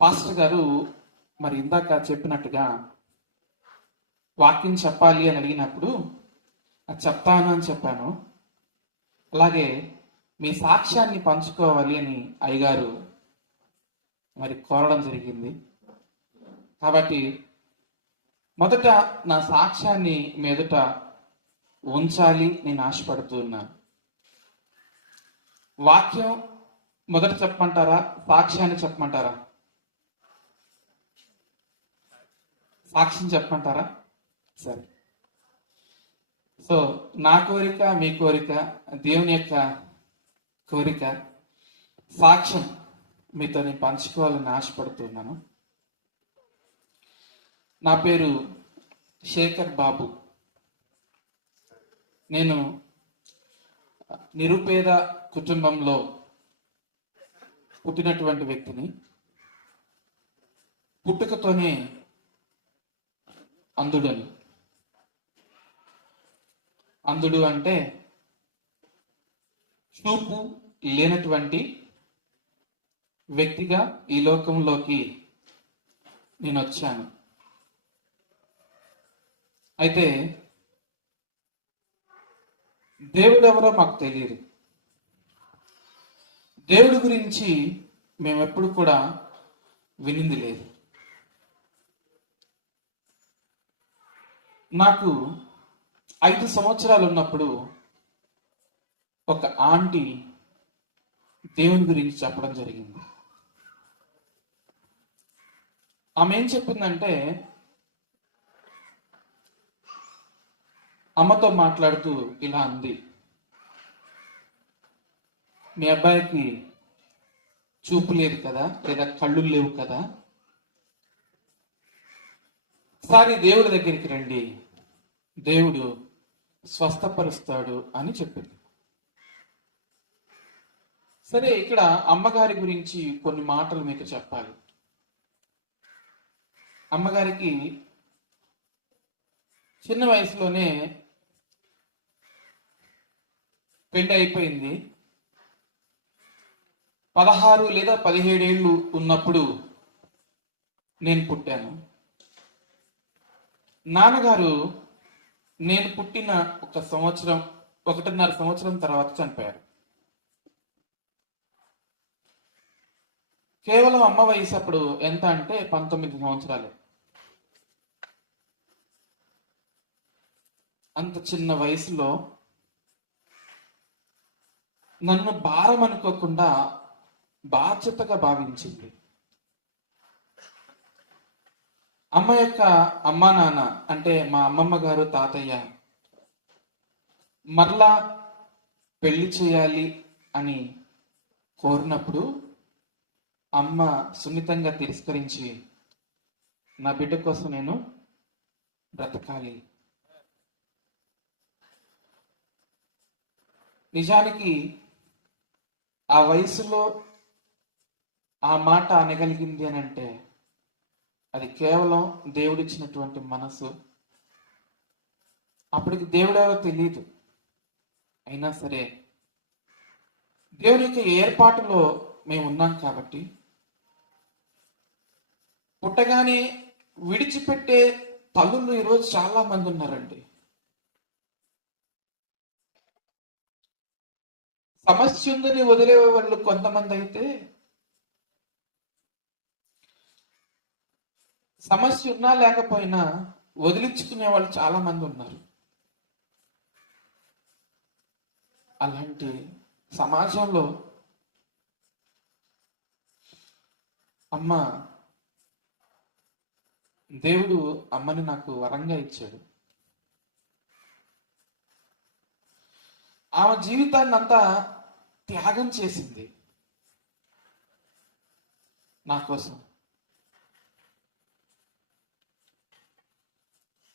Pastor గారు మరి ఇందాక చెప్పినట్టుగా వాక్యం చెప్పాలి అని అడిగినప్పుడు అది చెప్తాను అని చెప్పాను. అలాగే మీ సాక్ష్యాన్ని పంచుకోవాలి అని అయ్యగారు మరి కోరడం జరిగింది. కాబట్టి మొదట నా సాక్ష్యాన్ని మీ ఎదుట ఉంచాలి నేను ఆశపడుతూ ఉన్నాను. వాక్యం మొదట చెప్పమంటారా, సాక్ష్యాన్ని చెప్పమంటారా? సాక్ష్యం చెప్పమంటారా? సరే. సో నా కోరిక, మీ కోరిక, దేవుని యొక్క కోరిక, సాక్ష్యం మీతో నేను పంచుకోవాలని ఆశపడుతున్నాను. నా పేరు శేఖర్ బాబు. నేను నిరుపేద కుటుంబంలో పుట్టినటువంటి వ్యక్తిని. పుట్టుకతోనే అంధుడని. అంధుడు అంటే చూపు లేనటువంటి వ్యక్తిగా ఈ లోకంలోకి నేను వచ్చాను. అయితే దేవుడు ఎవరో మాకు తెలియదు. దేవుడి గురించి మేము ఎప్పుడు కూడా వినింది లేదు. నాకు 5 సంవత్సరాలు ఉన్నప్పుడు ఒక ఆంటీ దేవుని గురించి చెప్పడం జరిగింది. ఆమె ఏం చెప్పిందంటే, అమ్మతో మాట్లాడుతూ ఇలా అంది, మీ అబ్బాయికి చూపు లేదు కదా, లేదా కళ్ళు లేవు కదా, ఒకసారి దేవుడి దగ్గరికి రండి, దేవుడు స్వస్థపరుస్తాడు అని చెప్పింది. సరే, ఇక్కడ అమ్మగారి గురించి కొన్ని మాటలు మీకు చెప్పాలి. అమ్మగారికి చిన్న వయసులోనే పెళ్లి అయిపోయింది. 16 లేదా 17 ఏళ్ళు ఉన్నప్పుడు నేను పుట్టాను. నాన్నగారు నేను పుట్టిన 1.5 సంవత్సరం తర్వాత చనిపోయారు. కేవలం అమ్మ వయసు అప్పుడు ఎంత అంటే 19 సంవత్సరాలే. అంత చిన్న వయసులో నన్ను భారం అనుకోకుండా బాధ్యతగా భావించింది. అమ్మ యొక్క అమ్మా నాన్న అంటే మా అమ్మమ్మ గారు, తాతయ్య మరలా పెళ్లి చేయాలి అని కోరినప్పుడు అమ్మ సున్నితంగా తిరస్కరించి, నా బిడ్డ కోసం నేను బ్రతకాలి. నిజానికి ఆ వయసులో ఆ మాట అనగలిగింది అని అంటే అది కేవలం దేవుడిచ్చినటువంటి మనసు. అప్పటికి దేవుడు ఎవరో తెలియదు. అయినా సరే దేవుని యొక్క ఏర్పాటులో మేము ఉన్నాం కాబట్టి, పుట్టగానే విడిచిపెట్టే తల్లులు ఈరోజు చాలా మంది ఉన్నారండి. సమస్య ఉందని వదిలే వాళ్ళు కొంతమంది అయితే, సమస్య ఉన్నా లేకపోయినా వదిలించుకునే వాళ్ళు చాలా మంది ఉన్నారు. అలాంటి సమాజంలో అమ్మ, దేవుడు అమ్మని నాకు వరంగా ఇచ్చాడు. ఆమె జీవితాన్ని అంతా త్యాగం చేసింది నా కోసం.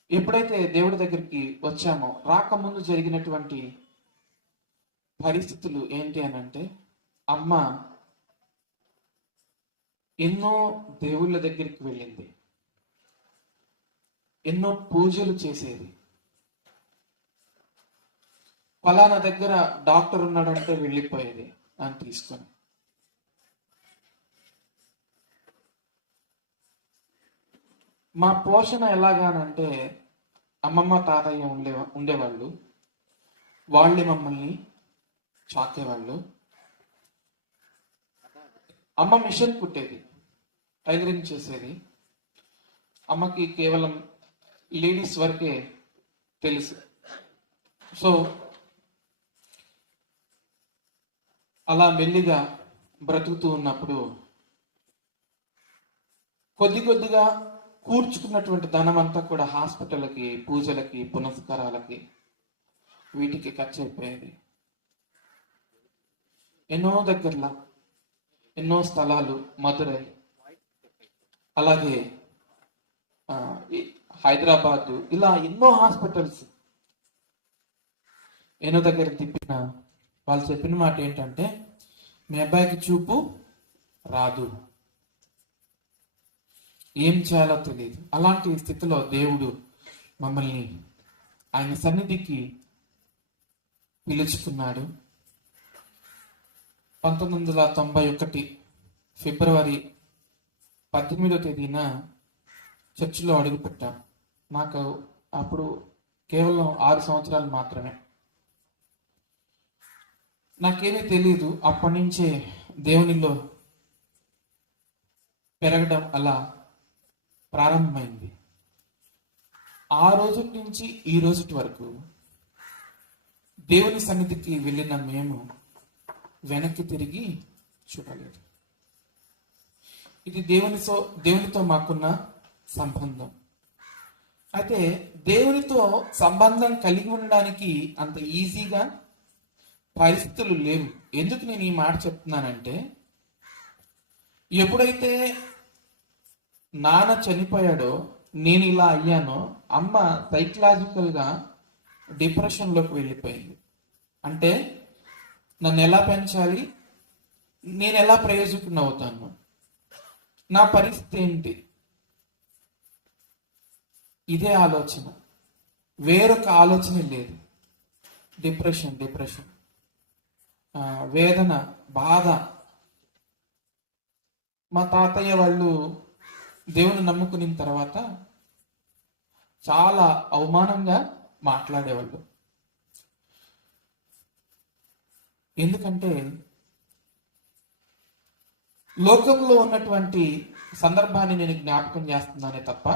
ఎప్పుడైతే దేవుడి దగ్గరికి వచ్చామో, రాకముందు జరిగినటువంటి పరిస్థితులు ఏంటి అని అంటే, అమ్మ ఎన్నో దేవుళ్ళ దగ్గరికి వెళ్ళింది, ఎన్నో పూజలు చేసేది. ఫలానా దగ్గర డాక్టర్ ఉన్నాడంటే వెళ్ళిపోయేది అని తీసుకొని. మా పోషణ ఎలాగానంటే అమ్మమ్మ తాతయ్య ఉండేవాళ్ళు. వాళ్ళే మమ్మల్ని చాకేవాళ్ళు. అమ్మ మిషన్ కుట్టేది, టైలరింగ్ చేసేది. అమ్మకి కేవలం లేడీస్ వరకే తెలుసు. సో అలా మెల్లిగా బ్రతుకుతూ ఉన్నప్పుడు కొద్ది కొద్దిగా కూర్చుకున్నటువంటి ధనం అంతా కూడా హాస్పిటల్కి, పూజలకి, పునస్కారాలకి, వీటికి ఖర్చు అయిపోయేది. ఎన్నో దగ్గరలా, ఎన్నో స్థలాలు, మదురై, అలాగే హైదరాబాద్, ఇలా ఎన్నో హాస్పిటల్స్ ఎన్నో దగ్గర తిప్పిన వాళ్ళు చెప్పిన మాట ఏంటంటే, మీ అబ్బాయికి చూపు రాదు, ఏం చేయాలో తెలియదు. అలాంటి స్థితిలో దేవుడు మమ్మల్ని ఆయన సన్నిధికి పిలుచుకున్నాడు. 1991 ఫిబ్రవరి 18వ తేదీన చర్చిలో అడుగుపెట్టాం. నాకు అప్పుడు కేవలం 6 సంవత్సరాలు మాత్రమే. నాకేమీ తెలీదు. అప్పటి నుంచే దేవునిలో పెరగడం అలా ప్రారంభమైంది. ఆ రోజు నుంచి ఈ రోజు వరకు దేవుని సన్నిధికి వెళ్ళిన మేము వెనక్కి తిరిగి చూడలేదు. ఇది దేవునితో మాకున్న సంబంధం. అయితే దేవునితో సంబంధం కలిగి ఉండడానికి అంత ఈజీగా పరిస్థితులు లేవు. ఎందుకు నేను ఈ మాట చెప్తున్నానంటే, ఎప్పుడైతే నాన్న చనిపోయాడో, నేను ఇలా అయ్యానో, అమ్మ సైకలాజికల్గా డిప్రెషన్లోకి వెళ్ళిపోయింది. అంటే నన్ను ఎలా పెంచాలి, నేను ఎలా ప్రయోజకుని అవుతాను, నా పరిస్థితి ఏంటి, ఇదే ఆలోచన, వేరొక ఆలోచన లేదు. డిప్రెషన్, వేదన, బాధ. మా తాతయ్య వాళ్ళు దేవుని నమ్ముకున్న తర్వాత చాలా అవమానంగా మాట్లాడేవాళ్ళు. ఎందుకంటే లోకంలో ఉన్నటువంటి సందర్భాన్ని నేను జ్ఞాపకం చేస్తున్నానే తప్ప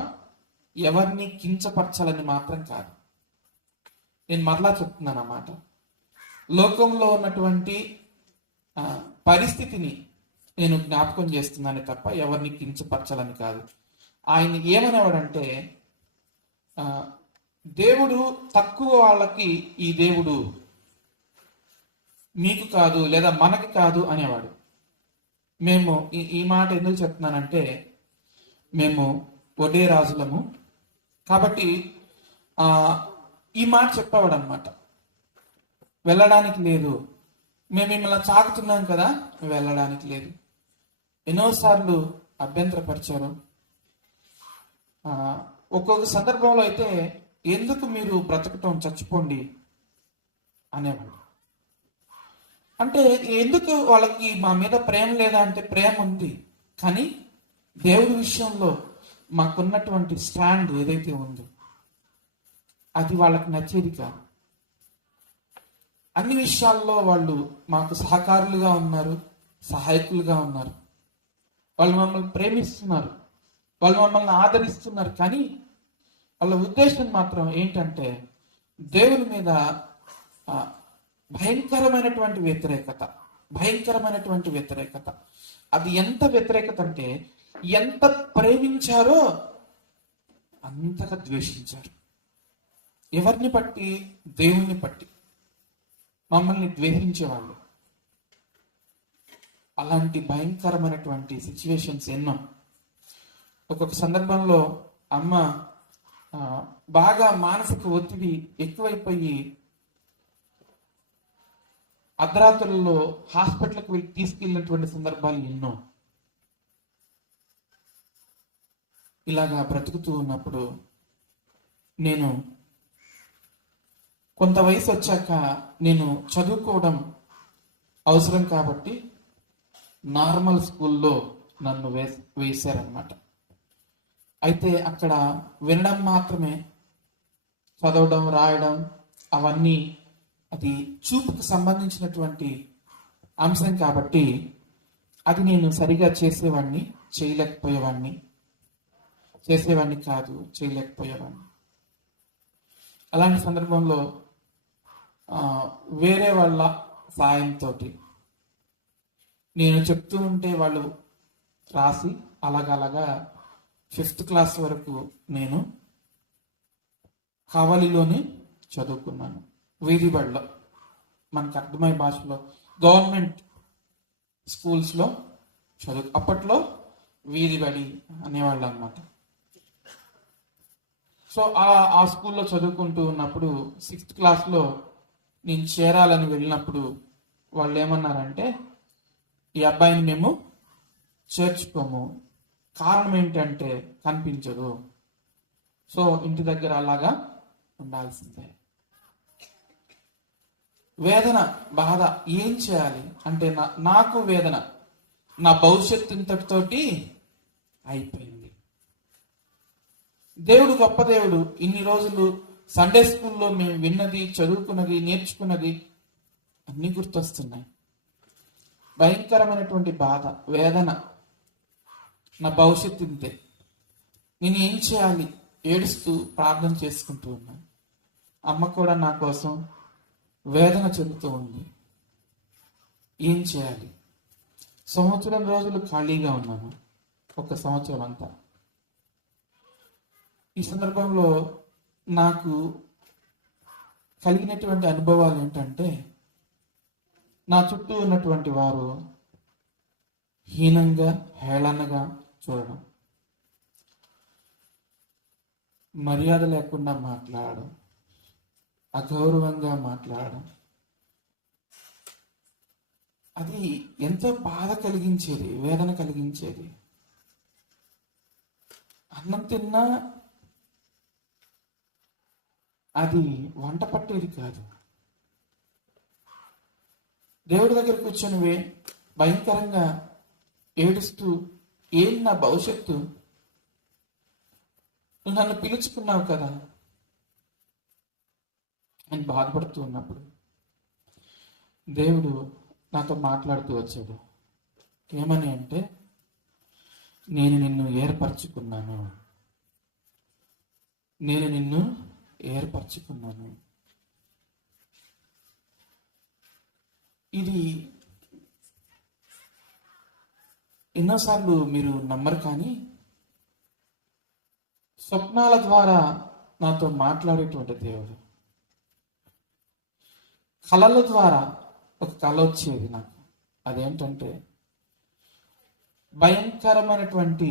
ఎవరిని కించపరచాలని మాత్రం కాదు. నేను మరలా చెప్తున్నాను అన్నమాట. లోకంలో ఉన్నటువంటి పరిస్థితిని నేను జ్ఞాపకం చేస్తున్నానే తప్ప ఎవరిని కించపరచాలని కాదు. ఆయన ఏమనేవాడంటే, దేవుడు తక్కువ వాళ్ళకి ఈ దేవుడు, మీకు కాదు లేదా మనకి కాదు అనేవాడు. మేము ఈ మాట ఎందుకు చెప్తున్నానంటే, మేము ఒడే రాజులము కాబట్టి ఈ మాట చెప్పేవాడు అనమాట. వెళ్ళడానికి లేదు, మేము మిమ్మల్ని చాకుతున్నాం కదా, వెళ్ళడానికి లేదు. ఎన్నోసార్లు అభ్యంతరపరిచారు. ఒక్కొక్క సందర్భంలో అయితే, ఎందుకు మీరు బ్రతకటం, చచ్చిపోండి అనేవాడు. అంటే ఎందుకు వాళ్ళకి మా మీద ప్రేమ లేదా అంటే, ప్రేమ ఉంది, కానీ దేవుడి విషయంలో మాకున్నటువంటి స్టాండ్ ఏదైతే ఉందో అది వాళ్ళకి నచ్చేది కాదు. అన్ని విషయాల్లో వాళ్ళు మాకు సహకారులుగా ఉన్నారు, సహాయకులుగా ఉన్నారు. వాళ్ళు మమ్మల్ని ప్రేమిస్తున్నారు, వాళ్ళు మమ్మల్ని ఆదరిస్తున్నారు. కానీ వాళ్ళ ఉద్దేశం మాత్రం ఏంటంటే, దేవుని మీద భయంకరమైనటువంటి వ్యతిరేకత. అది ఎంత వ్యతిరేకత అంటే, ఎంత ప్రేమించారో అంతగా ద్వేషించారు. ఎవరిని బట్టి? దేవుణ్ణి బట్టి మమ్మల్ని ద్వేషించేవాళ్ళు. అలాంటి భయంకరమైనటువంటి సిచ్యువేషన్స్ ఎన్నో. ఒక్కొక్క సందర్భంలో అమ్మ బాగా మానసిక ఒత్తిడి ఎక్కువైపోయి అర్ధరాత్రుల్లో హాస్పిటల్కి వెళ్ళి తీసుకెళ్ళినటువంటి సందర్భాలు ఎన్నో. ఇలాగా బ్రతుకుతూ ఉన్నప్పుడు నేను కొంత వయసు వచ్చాక నేను చదువుకోవడం అవసరం కాబట్టి నార్మల్ స్కూల్లో నన్ను వేశారనమాట. అయితే అక్కడ వినడం మాత్రమే, చదవడం రాయడం అవన్నీ అది చూపుకు సంబంధించినటువంటి అంశం కాబట్టి అది నేను సరిగా చేసేవాడిని కాదు, చేయలేకపోయేవాడిని. అలాంటి సందర్భంలో వేరే వాళ్ళ సాయంతో నేను చెప్తూ ఉంటే వాళ్ళు రాసి అలాగలాగా 5th క్లాస్ వరకు నేను కావలిలోనే చదువుకున్నాను. వీధి బడిలో, మనకు అర్థమయ్యే భాషలో, గవర్నమెంట్ స్కూల్స్లో అప్పట్లో వీధి బడి అనేవాళ్ళు అనమాట. సో ఆ స్కూల్లో చదువుకుంటూ ఉన్నప్పుడు 6th క్లాస్లో నేను చేరాలని వెళ్ళినప్పుడు వాళ్ళు ఏమన్నారంటే, ఈ అబ్బాయిని మేము చేర్చుకోము, కారణం ఏంటంటే కనిపించదు, సో ఇంటి దగ్గర అలాగా ఉండాల్సిందే. వేదన, బాధ, ఏం చేయాలి అంటే నాకు వేదన, నా భవిష్యత్తు ఇంతటితోటి అయిపోయింది. దేవుడు గొప్ప దేవుడు. ఇన్ని రోజులు సండే స్కూల్లో మేము విన్నది, చదువుకున్నది, నేర్చుకున్నది అన్నీ గుర్తొస్తున్నాయి. భయంకరమైనటువంటి బాధ, వేదన, నా భవిష్యత్తు ఇంతే, నేను ఏం చేయాలి, ఏడుస్తూ ప్రార్థన చేసుకుంటూ ఉన్నాను. అమ్మ కూడా నా కోసం వేదన చెందుతూ ఉంది. ఏం చేయాలి? సంవత్సరం రోజులు ఖాళీగా ఉన్నాను, 1 సంవత్సరం అంతా. ఈ సందర్భంలో నాకు కలిగినటువంటి అనుభవాలు ఏంటంటే, నా చుట్టూ ఉన్నటువంటి వారు హీనంగా, హేళనగా చూడడం, మర్యాద లేకుండా మాట్లాడడం, అగౌరవంగా మాట్లాడడం, అది ఎంతో బాధ కలిగించేది, వేదన కలిగించేది. అన్నం తిన్నా అది వంట పట్టేది కాదు. దేవుడి దగ్గర కూర్చొని భయంకరంగా ఏడుస్తూ, ఏం నా భవిష్యత్తు, నువ్వు నన్ను పిలుచుకున్నావు కదా అని బాధపడుతూ ఉన్నప్పుడు దేవుడు నాతో మాట్లాడుతూ వచ్చాడు. ఏమని అంటే, నేను నిన్ను ఏర్పరచుకున్నాను, నేను నిన్ను ఏర్పరచుకున్నాను. ఇది ఎన్నోసార్లు మీరు నమ్మరు, కానీ స్వప్నాల ద్వారా నాతో మాట్లాడేటువంటి దేవుడు. కళల ద్వారా ఒక కళ వచ్చేది నాకు. అదేంటంటే, భయంకరమైనటువంటి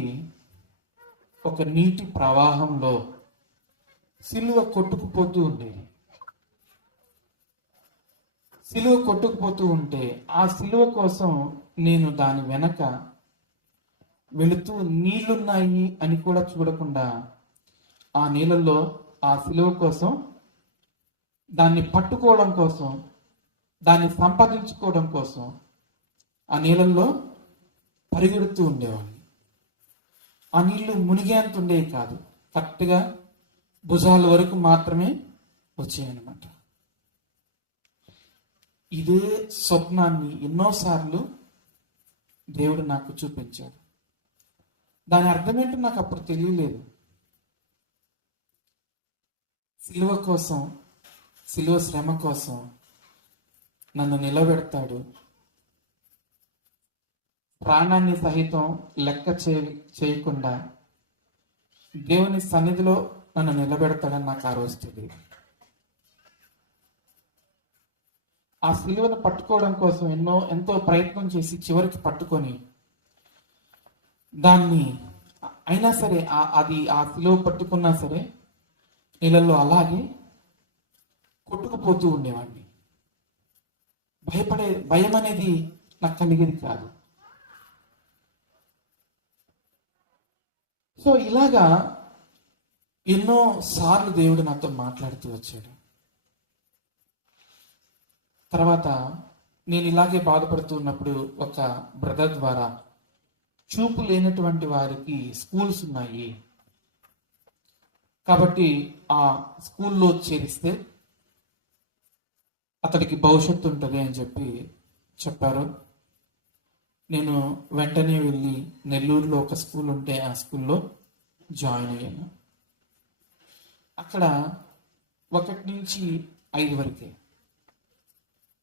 ఒక నీటి ప్రవాహంలో సిలువ కొట్టుకుపోతూ ఉండేది. సిలువ కొట్టుకుపోతూ ఉంటే ఆ సిలువ కోసం నేను దాని వెనక వెళుతూ నీళ్లున్నాయి అని కూడా చూడకుండా ఆ నీళ్ళల్లో ఆ సిలువ కోసం, దాన్ని పట్టుకోవడం కోసం, దాన్ని సంపాదించుకోవడం కోసం ఆ నీళ్ళల్లో పరిగెడుతూ ఉండేవాడిని. ఆ నీళ్లు మునిగేంత ఉండేవి కాదు, కరెక్ట్గా భుజాల వరకు మాత్రమే వచ్చాయన్నమాట. ఇదే స్వప్నాన్ని ఎన్నోసార్లు దేవుడు నాకు చూపించాడు. దాని అర్థం ఏంటో నాకు అప్పుడు తెలియలేదు. సిలువ కోసం, సిలువ శ్రమ కోసం నన్ను నిలబెడతాడు, ప్రాణాన్ని సహితం లెక్క చేయకుండా దేవుని సన్నిధిలో నన్ను నిలబెడతాడని నాకు ఆ రోజు తెలియదు. ఆ సిలువను పట్టుకోవడం కోసం ఎంతో ప్రయత్నం చేసి చివరికి పట్టుకొని, దాన్ని అయినా సరే ఆ సిలువ పట్టుకున్నా సరే నీళ్ళల్లో అలాగే కొట్టుకుపోతూ ఉండేవాడిని. భయం అనేది నాకు కలిగేది కాదు. సో ఇలాగా ఎన్నో సార్లు దేవుడు నాతో మాట్లాడుతూ వచ్చాడు. తర్వాత నేను ఇలాగే బాధపడుతూ ఉన్నప్పుడు ఒక బ్రదర్ ద్వారా, చూపు లేనటువంటి వారికి స్కూల్స్ ఉన్నాయి, కాబట్టి ఆ స్కూల్లో చేరిస్తే అతడికి భవిష్యత్తు ఉంటుంది అని చెప్పి చెప్పారు. నేను వెంటనే వెళ్ళి నెల్లూరులో ఒక స్కూల్ ఉంటే ఆ స్కూల్లో జాయిన్ అయ్యాను. అక్కడ 1 నుంచి 5 వరకే,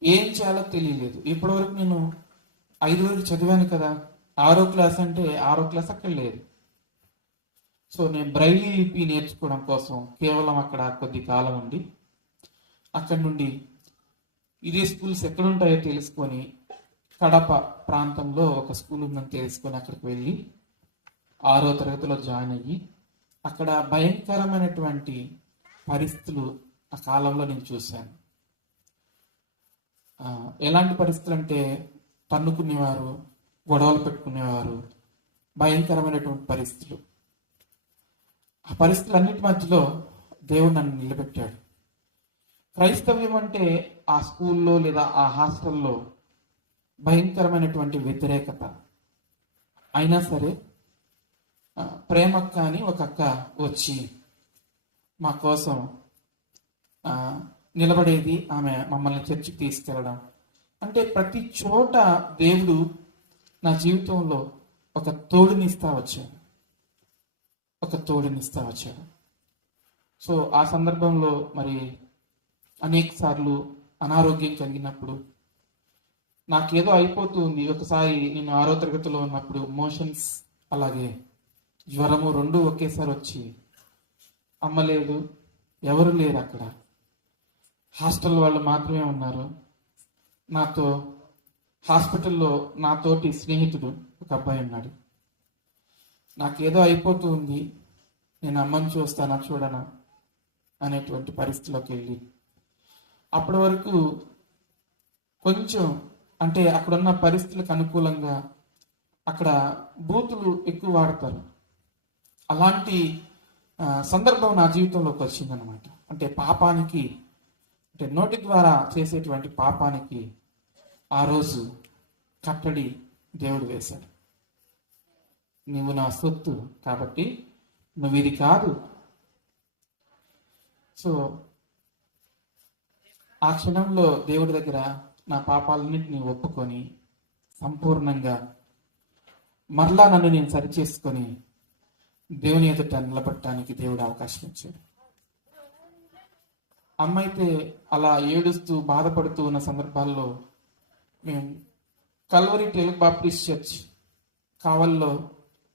ఏం చేయాలో తెలియలేదు. ఇప్పటివరకు నేను 5 వరకు చదివాను కదా, 6వ క్లాస్ అంటే 6వ క్లాస్ అక్కడ లేదు. సో నేను బ్రైలీ లిపి నేర్చుకోవడం కోసం కేవలం అక్కడ కొద్ది కాలం ఉండి, అక్కడి నుండి ఇదే స్కూల్స్ ఎక్కడ ఉంటాయో తెలుసుకొని కడప ప్రాంతంలో ఒక స్కూల్ ఉందని తెలుసుకొని అక్కడికి వెళ్ళి 6వ తరగతిలో జాయిన్ అయ్యి, అక్కడ భయంకరమైనటువంటి పరిస్థితులు ఆ కాలంలో నేను చూశాను. ఎలాంటి పరిస్థితులు అంటే తన్నుకునేవారు, గొడవలు పెట్టుకునేవారు, భయంకరమైనటువంటి పరిస్థితులు. ఆ పరిస్థితులన్నిటి మధ్యలో దేవుడు నన్ను నిలబెట్టాడు. క్రైస్తవ్యం అంటే ఆ స్కూల్లో లేదా ఆ హాస్టల్లో భయంకరమైనటువంటి వ్యతిరేకత. అయినా సరే ప్రేమక్క అని ఒక అక్క వచ్చి మా కోసం నిలబడేది. ఆమె మమ్మల్ని చర్చికి తీసుకెళ్ళడం అంటే ప్రతి చోట దేవుడు నా జీవితంలో ఒక తోడునిస్తా వచ్చాడు. సో ఆ సందర్భంలో మరి అనేక సార్లు అనారోగ్యం కలిగినప్పుడు, నాకేదో అయిపోతుంది. ఒకసారి నేను 6వ తరగతిలో ఉన్నప్పుడు మోషన్స్ అలాగే జ్వరము 2 ఒకేసారి వచ్చి, అమ్మ లేదు, ఎవరు లేరు అక్కడ, హాస్టల్ వాళ్ళు మాత్రమే ఉన్నారు. నాతో హాస్పిటల్లో నాతోటి స్నేహితుడు ఒక అబ్బాయి ఉన్నాడు. నాకేదో అయిపోతుంది, నేను అమ్మని చూస్తానా చూడనా అనేటువంటి పరిస్థితిలోకి వెళ్ళి, అప్పటి వరకు కొంచెం అంటే అక్కడున్న పరిస్థితులకు అనుకూలంగా అక్కడ బూతులు ఎక్కువ వాడతారు. అలాంటి సందర్భం నా జీవితంలోకి వచ్చిందనమాట. అంటే పాపానికి, అంటే నోటి ద్వారా చేసేటువంటి పాపానికి ఆ రోజు కట్టడి దేవుడు వేశాడు. నువ్వు నా సొత్తు కాబట్టి నువ్వు ఇది కాదు. సో ఆ క్షణంలో దేవుడి దగ్గర నా పాపాలన్నింటినీ ఒప్పుకొని సంపూర్ణంగా మరలా నన్ను నేను సరిచేసుకొని దేవుని ఎదుట నిలబడటానికి దేవుడు అవకాశం ఇచ్చాడు. అమ్మ అయితే అలా ఏడుస్తూ బాధపడుతూ ఉన్న సందర్భాల్లో మేము కల్వరి తెలుగు బాప్టిస్ట్ చర్చ్ కావల్లో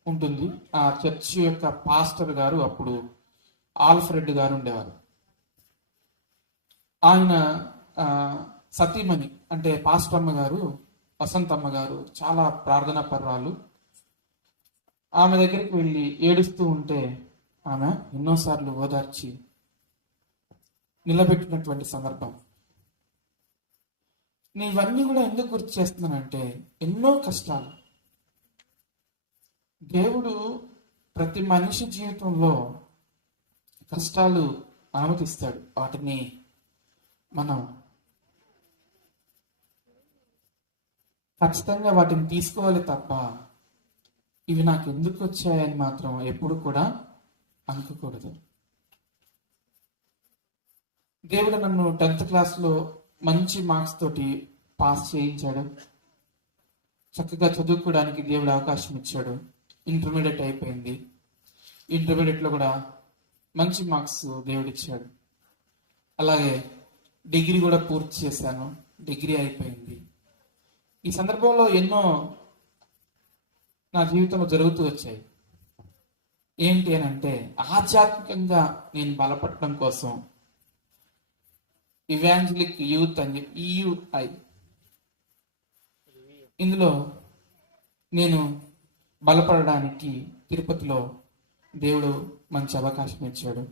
ఉంటుంది. ఆ చర్చ్ యొక్క పాస్టర్ గారు అప్పుడు ఆల్ఫ్రెడ్ గారు ఉండేవారు. ఆయన సతీమణి అంటే పాస్టమ్మ గారు, వసంతమ్మ గారు చాలా ప్రార్థనా పర్వాలు. ఆమె దగ్గరికి వెళ్ళి ఏడుస్తూ ఉంటే ఆమె ఎన్నోసార్లు ఓదార్చి నిలబెట్టినటువంటి సందర్భం. నేను ఇవన్నీ కూడా ఎందుకు గుర్తు చేస్తున్నానంటే, ఎన్నో కష్టాలు దేవుడు ప్రతి మనిషి జీవితంలో కష్టాలు అనుమతిస్తాడు. వాటిని మనం ఖచ్చితంగా వాటిని తీసుకోవాలి తప్ప ఇవి నాకు ఎందుకు వచ్చాయని మాత్రం ఎప్పుడు కూడా అనుకోకూడదు. దేవుడు నన్ను 10th క్లాస్లో మంచి మార్క్స్ తోటి పాస్ చేయించాడు. చక్కగా చదువుకోవడానికి దేవుడు అవకాశం ఇచ్చాడు. ఇంటర్మీడియట్ అయిపోయింది. ఇంటర్మీడియట్లో కూడా మంచి మార్క్స్ దేవుడు ఇచ్చాడు. అలాగే డిగ్రీ కూడా పూర్తి చేశాను. డిగ్రీ అయిపోయింది. ఈ సందర్భంలో ఎన్నో నా జీవితంలో జరుగుతూ వచ్చాయి. ఏంటి అని అంటే, ఆధ్యాత్మికంగా నేను బలపడటం కోసం ఇవాంజలిక్ యూత్ అని చెప్పి EUI, ఇందులో నేను బలపడడానికి తిరుపతిలో దేవుడు మంచి అవకాశం ఇచ్చాడు.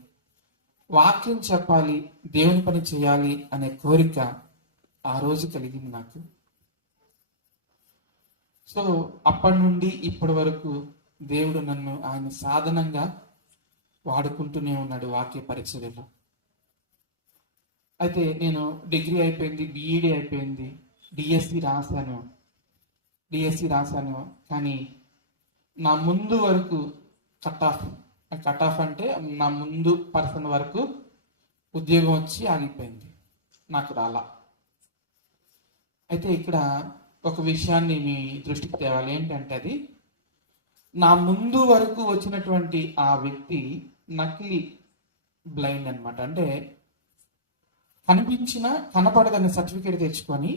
వాక్యం చెప్పాలి, దేవుని పని చేయాలి అనే కోరిక ఆ రోజు కలిగింది నాకు. సో అప్పటి నుండి ఇప్పటి వరకు దేవుడు నన్ను ఆయన సాధనంగా వాడుకుంటూనే ఉన్నాడు వాక్య పరిచర్యలో. అయితే నేను డిగ్రీ అయిపోయింది, BEd అయిపోయింది, డిఎస్సి రాశాను. కానీ నా ముందు వరకు కట్ ఆఫ్ కట్ ఆఫ్ అంటే నా ముందు పర్సన్ వరకు ఉద్యోగం వచ్చి ఆగిపోయింది, నాకు రాలా. అయితే ఇక్కడ ఒక విషయాన్ని మీ దృష్టికి తేవాలి. ఏంటంటే అది నా ముందు వరకు వచ్చినటువంటి ఆ వ్యక్తి నకిలీ బ్లైండ్ అనమాట. అంటే కనిపించిన కనపడదని సర్టిఫికేట్ తెచ్చుకొని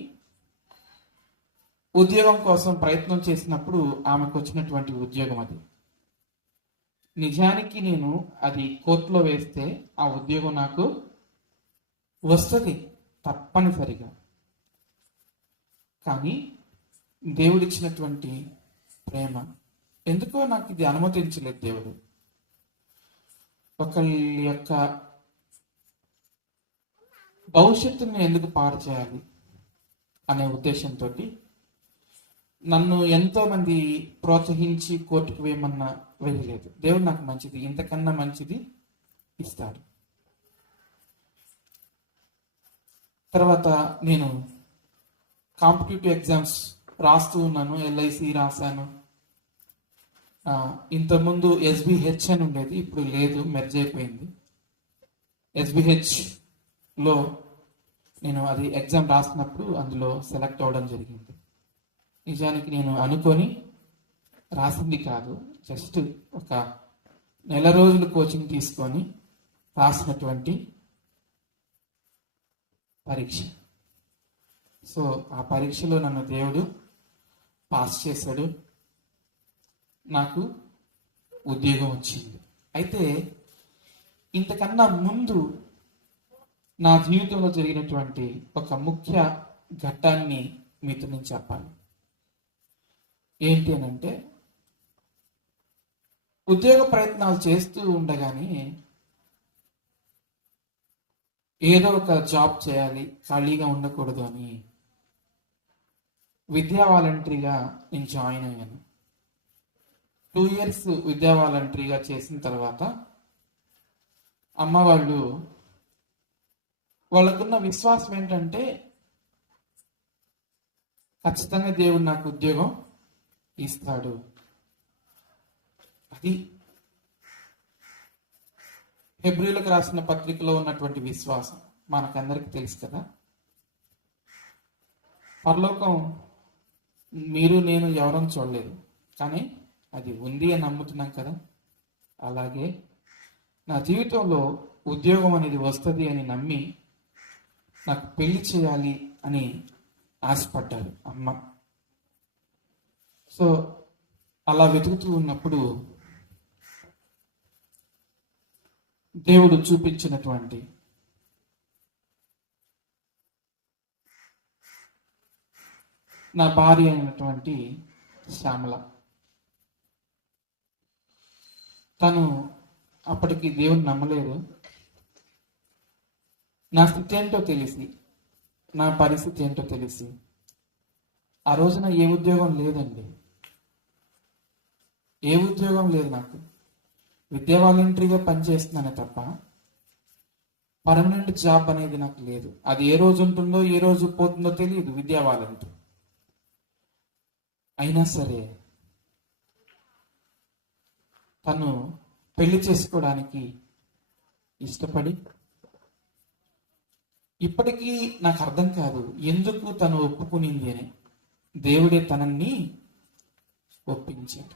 ఉద్యోగం కోసం ప్రయత్నం చేసినప్పుడు ఆమెకు వచ్చినటువంటి ఉద్యోగం అది. నిజానికి నేను అది కోర్టులో వేస్తే ఆ ఉద్యోగం నాకు వస్తుంది తప్పనిసరిగా. కానీ దేవుడిచ్చినటువంటి ప్రేమ ఎందుకో నాకు ఇది అనుమతించలేదు దేవుడు. ఒకళ్ళ యొక్క భవిష్యత్తుని ఎందుకు పాడు చేయాలి అనే ఉద్దేశంతో నన్ను ఎంతో మంది ప్రోత్సహించి కోర్టుకు వేయమన్నా వెళ్ళలేదు. దేవుడు నాకు మంచిది, ఇంతకన్నా మంచిది ఇస్తాడు. తర్వాత నేను కాంపిటేటివ్ ఎగ్జామ్స్ రాస్తూ ఉన్నాను. ఎల్ఐసి రాశాను. ఇంతకుముందు ఎస్బిహెచ్ అని ఉండేది, ఇప్పుడు లేదు, మెర్జ్ అయిపోయింది. ఎస్బిహెచ్లో నేను అది ఎగ్జామ్ రాసినప్పుడు అందులో సెలెక్ట్ అవ్వడం జరిగింది. నిజానికి నేను అనుకొని రాసింది కాదు, జస్ట్ ఒక నెల రోజులు కోచింగ్ తీసుకొని రాసినటువంటి పరీక్ష. సో ఆ పరీక్షలో నన్ను దేవుడు పాస్ చేశాడు, నాకు ఉద్యోగం వచ్చింది. అయితే ఇంతకన్నా ముందు నా జీవితంలో జరిగినటువంటి ఒక ముఖ్య ఘట్టాన్ని మీతో నేను చెప్పాలి. ఏంటి అని అంటే, ఉద్యోగ ప్రయత్నాలు చేస్తూ ఉండగానే ఏదో ఒక జాబ్ చేయాలి, ఖాళీగా ఉండకూడదు అని విద్యా వాలంటరీగా నేను జాయిన్ అయ్యాను. 2 years విద్యా వాలంటరీగా చేసిన తర్వాత అమ్మ వాళ్ళకున్న విశ్వాసం ఏంటంటే, ఖచ్చితంగా దేవుడు నాకు ఉద్యోగం ఇస్తాడు. అది హెబ్రీయులకు రాసిన పత్రికలో ఉన్నటువంటి విశ్వాసం మనకందరికి తెలుసు కదా. పరలోకం మీరు నేను ఎవరని చూడలేదు, కానీ అది ఉంది అని నమ్ముతున్నాం కదా. అలాగే నా జీవితంలో ఉద్యోగం అనేది వస్తుంది అని నమ్మి నాకు పెళ్లి చేయాలి అని ఆశపడ్డారు అమ్మ. సో అలా వెతుకుతూ ఉన్నప్పుడు దేవుడు చూపించినటువంటి నా భార్య అయినటువంటి శ్యామల, తను అప్పటికి దేవుని నమ్మలేదు. నా స్థితి ఏంటో తెలిసి, నా పరిస్థితి ఏంటో తెలిసి, ఆ రోజున ఏ ఉద్యోగం లేదండి, ఏ ఉద్యోగం లేదు. నాకు విద్యా వాలంటరీగా పనిచేస్తున్నానే తప్ప పర్మనెంట్ జాబ్ అనేది నాకు లేదు. అది ఏ రోజు ఉంటుందో ఏ రోజు పోతుందో తెలియదు విద్యా వాలంటరీ. అయినా సరే తను పెళ్లి చేసుకోవడానికి ఇష్టపడి, ఇప్పటికీ నాకు అర్థం కాదు ఎందుకు తను ఒప్పుకునింది అని. దేవుడే తనని ఒప్పించాడు,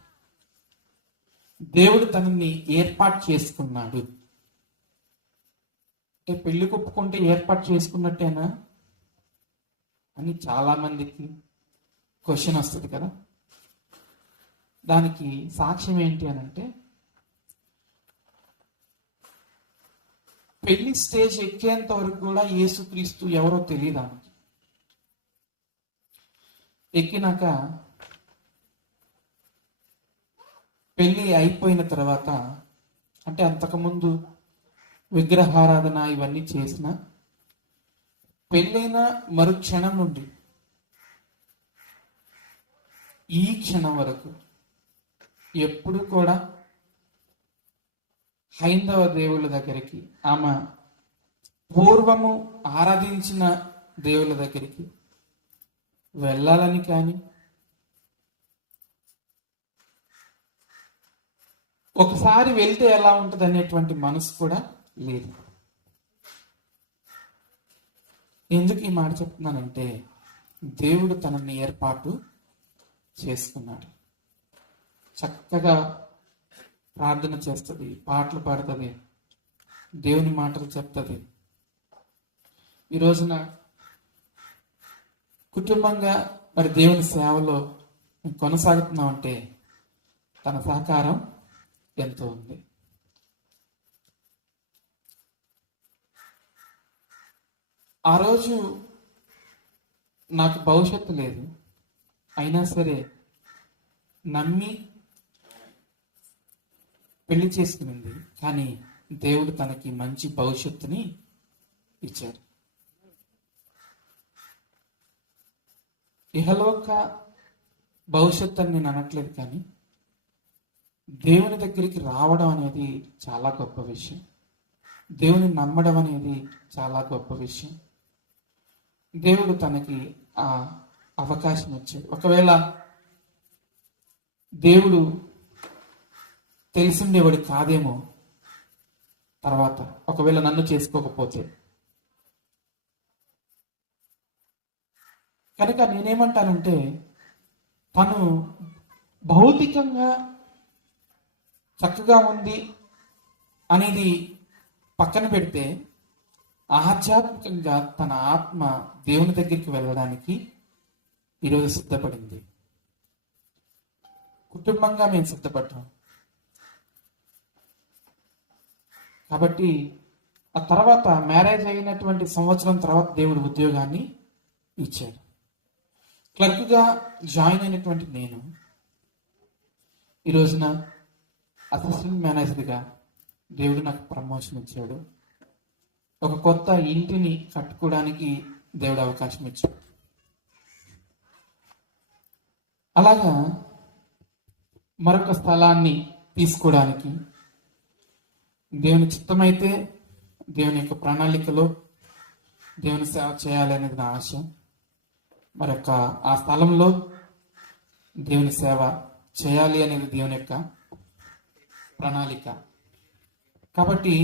దేవుడు తనని ఏర్పాటు చేసుకున్నాడు. అంటే పెళ్లి ఒప్పుకుంటే ఏర్పాటు చేసుకున్నట్టేనా అని చాలా మందికి క్వశ్చన్ వస్తుంది కదా. దానికి సాక్ష్యం ఏంటి అని అంటే, పెళ్లి స్టేజ్ ఎక్కేంత వరకు కూడా యేసుక్రీస్తు ఎవరో తెలియదు ఆమెకి. ఎక్కినాక పెళ్లి అయిపోయిన తర్వాత, అంటే అంతకుముందు విగ్రహారాధన ఇవన్నీ చేసిన, పెళ్ళైన మరుక్షణం నుండి ఈ క్షణం వరకు ఎప్పుడు కూడా హైందవ దేవుళ్ళ దగ్గరికి, ఆమె పూర్వము ఆరాధించిన దేవుళ్ళ దగ్గరికి వెళ్ళాలని కానీ, ఒకసారి వెళ్తే ఎలా ఉంటుంది అనేటువంటి మనసు కూడా లేదు. ఎందుకు ఈ మాట చెప్తున్నానంటే, దేవుడు తనని ఏర్పాటు చేసుకున్నాడు. చక్కగా ప్రార్థన చేస్తుంది, పాటలు పాడుతుంది, దేవుని మాటలు చెప్తుంది. ఈ రోజున కుటుంబంగా మరి దేవుని సేవలో కొనసాగుతున్నామంటే తన సహకారం ఎంతో ఉంది. ఆ రోజు నాకు భవిష్యత్తు లేదు, అయినా సరే నమ్మి పెళ్లి చేసుకునింది. కానీ దేవుడు తనకి మంచి భవిష్యత్తుని ఇచ్చారు. ఇహలోక భవిష్యత్తు అని నేను అనట్లేదు, కానీ దేవుని దగ్గరికి రావడం అనేది చాలా గొప్ప విషయం. దేవుని నమ్మడం అనేది చాలా గొప్ప విషయం. దేవుడు తనకి ఆ అవకాశం ఇచ్చాడు. ఒకవేళ దేవుడు తెలిసిండేవాడు కాదేమో తర్వాత, ఒకవేళ నన్ను చేసుకోకపోతే. కనుక నేనేమంటానంటే, తను భౌతికంగా చక్కగా ఉంది అనేది పక్కన పెడితే, ఆధ్యాత్మికంగా తన ఆత్మ దేవుని దగ్గరికి వెళ్ళడానికి ఈరోజు సిద్ధపడింది. కుటుంబంగా మేము సిద్ధపడ్డాం. కాబట్టి ఆ తర్వాత మ్యారేజ్ అయినటువంటి సంవత్సరం తర్వాత దేవుడు ఉద్యోగాన్ని ఇచ్చాడు. క్లర్క్గా జాయిన్ అయినటువంటి నేను ఈ రోజున అసిస్టెంట్ మేనేజర్గా దేవుడు నాకు ప్రమోషన్ ఇచ్చాడు. ఒక కొత్త ఇంటిని కట్టుకోవడానికి దేవుడు అవకాశం ఇచ్చాడు. అలాగా మరొక స్థలాన్ని తీసుకోవడానికి దేవుని చిత్తమైతే, దేవుని యొక్క ప్రణాళికలో దేవుని సేవ చేయాలి అనేది నా ఆశ. మరొక ఆ స్థలంలో దేవుని సేవ చేయాలి అనేది దేవుని యొక్క ప్రణాళిక. కాబట్టి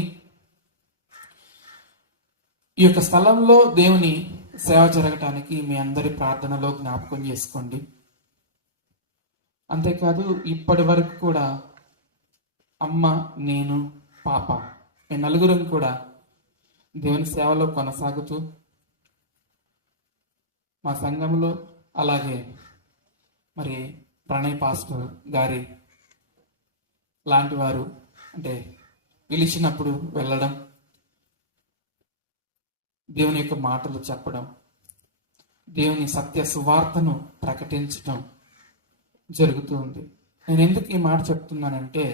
ఈ యొక్క స్థలంలో దేవుని సేవ జరగటానికి మీ అందరి ప్రార్థనలో జ్ఞాపకం చేసుకోండి. అంతేకాదు, ఇప్పటి వరకు కూడా అమ్మ, నేను, పాప, మేము నలుగురం కూడా దేవుని సేవలో కొనసాగుతూ మా సంఘంలో, అలాగే మరి ప్రణయ్ పాస్టర్ గారి లాంటి వారు అంటే పిలిచినప్పుడు వెళ్ళడం, దేవుని యొక్క మాటలు చెప్పడం, దేవుని సత్య సువార్తను ప్రకటించడం జరుగుతూ ఉంది. నేను ఎందుకు ఈ మాట చెప్తున్నానంటే,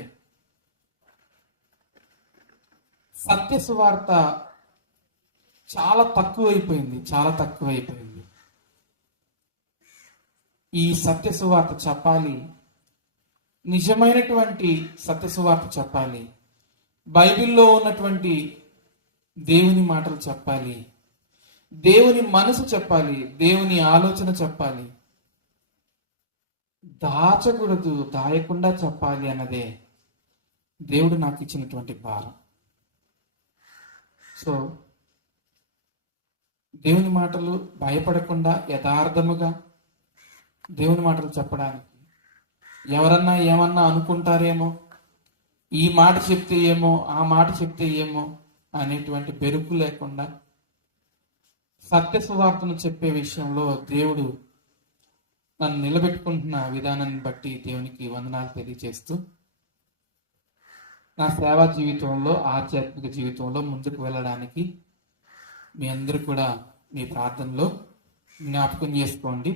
సత్య సువార్త చాలా తక్కువైపోయింది. ఈ సత్య సువార్త చెప్పాలి, నిజమైనటువంటి సత్య సువార్త చెప్పాలి, బైబిల్లో ఉన్నటువంటి దేవుని మాటలు చెప్పాలి, దేవుని మనసు చెప్పాలి, దేవుని ఆలోచన చెప్పాలి, దాచకూడదు, దాయకుండా చెప్పాలి అన్నదే దేవుడు నాకు ఇచ్చినటువంటి భారం. సో దేవుని మాటలు భయపడకుండా యథార్థముగా దేవుని మాటలు చెప్పడానికి, ఎవరన్నా ఏమన్నా అనుకుంటారేమో, ఈ మాట చెప్తే ఏమో, ఆ మాట చెప్తే ఏమో అనేటువంటి బెరుకు లేకుండా సత్య సువార్తను చెప్పే విషయంలో దేవుడు నన్ను నిలబెట్టుకుంటున్న విధానాన్ని బట్టి దేవునికి వందనాలు తెలియజేస్తూ, నా సేవా జీవితంలో, ఆధ్యాత్మిక జీవితంలో ముందుకు వెళ్ళడానికి మీ అందరూ కూడా మీ ప్రార్థనలో జ్ఞాపకం చేసుకోండి.